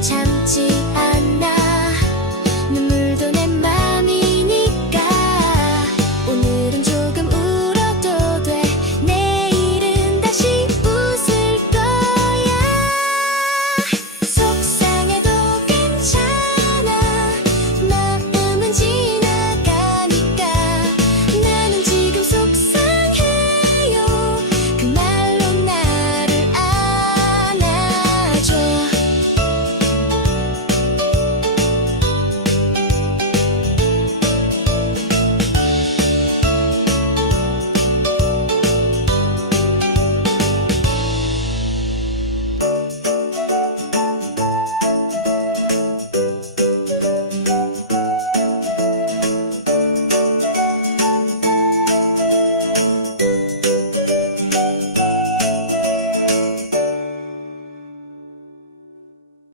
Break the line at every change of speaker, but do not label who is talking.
참지 않